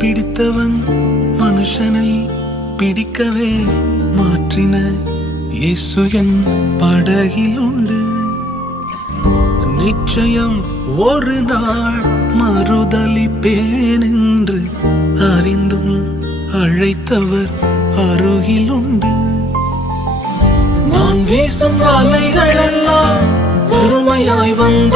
பிடித்தவன் மனுஷனை பிடிக்கவே மாற்றின இயேசு என் படகில் உண்டு. நிச்சயம் ஒரு நாள் மறுதலிப்பேன் என்று அறிந்தும் அழைத்தவர் அருகில் உண்டு. நான் வீசும் வலைகள் எல்லாம் பெருமையாய் வந்தாலும்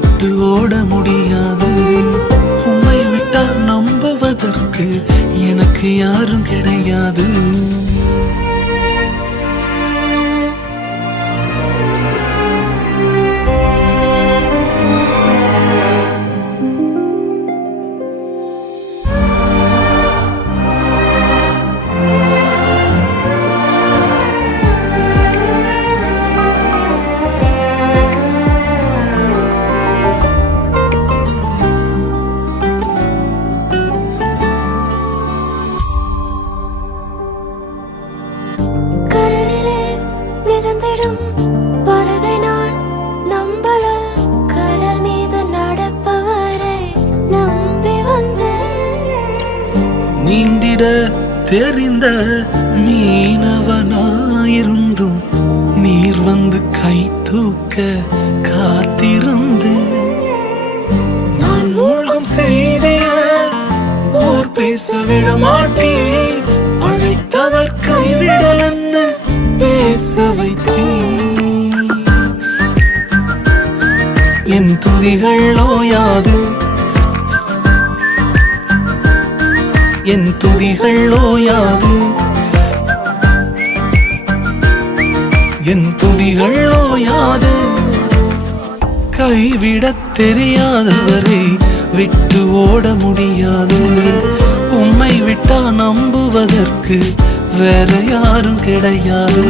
விட்டு ஓட முடியாது. உம்மை விட்டால் நம்புவதற்கு எனக்கு யாரும் கிடையாது. விட தெரிந்த மீனவனாயிருந்தும் நீர் வந்து கை தூக்க காத்திருந்து. நான் மூழ்கும் செய்திய ஓர் பேச விட மாட்டேன். அழைத்தவர் கைவிடலன்னு பேச வைத்தேன். என் துதிகள் ஓயாது என் துதிகள் ஓயாது என் துதிகள் ஓயாது கைவிடத் தெரியாதவரை விட்டு ஓட முடியாது. உம்மை விட்டா நம்புவதற்கு வேற யாரும் கிடையாது.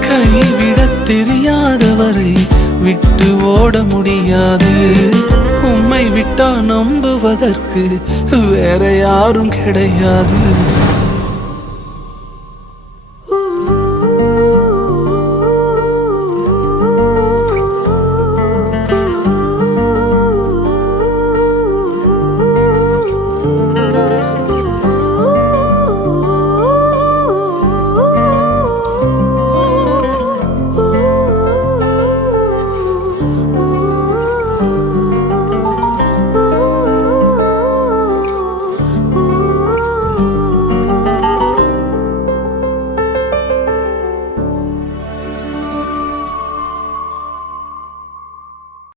கைவிடத் தெரியாதவரை விட்டு ஓட முடியாது. விட்டா நம்புவதற்கு வேற யாரும் கிடையாது.